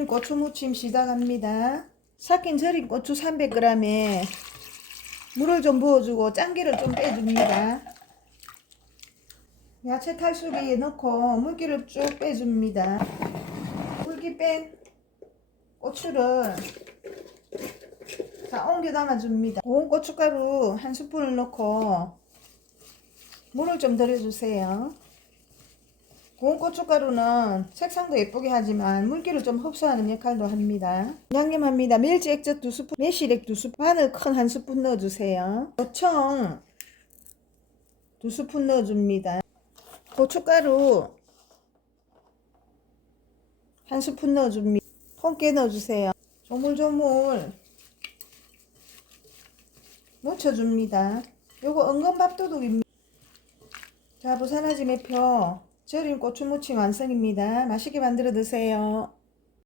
절임 고추 무침 시작합니다. 삭힌 절임 고추 300g에 물을 좀 부어주고 짠기를 좀 빼줍니다. 야채 탈수기에 넣고 물기를 쭉 빼줍니다. 물기 뺀 고추를 자 옮겨 담아줍니다. 고운 고춧가루 한 스푼을 넣고 물을 좀 들여주세요. 고운 고춧가루는 색상도 예쁘게 하지만 물기를 좀 흡수하는 역할도 합니다. 양념합니다. 멸치 액젓 2스푼, 매실액 2스푼, 마늘 큰 한 스푼 넣어주세요. 고청 2스푼 넣어줍니다. 고춧가루 한 스푼 넣어줍니다. 통깨 넣어주세요. 조물조물 묻혀줍니다. 요거 은근 밥도둑입니다. 자, 부산아지 매표 절임 고추무침 완성입니다. 맛있게 만들어 드세요.